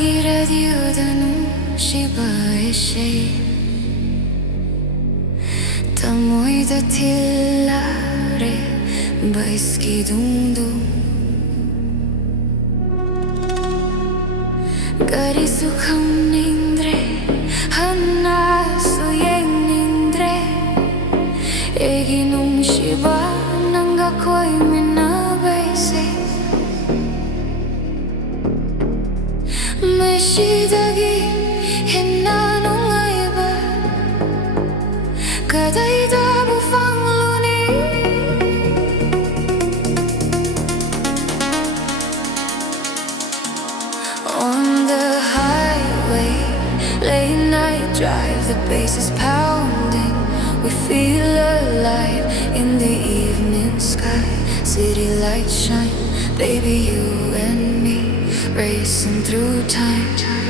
radyoda Nungshibaga Tamoyda tillare baiski dum Gari sukham nindre Hanna suyeng nindre Egi Nungshibaga Koiminnaba Meshidagi Enao ngaiba Kadaida bufang luni On the highway, late night drive, the bass is pounding. We feel alive in the evening sky. City lights shine, baby, you and me racing through time.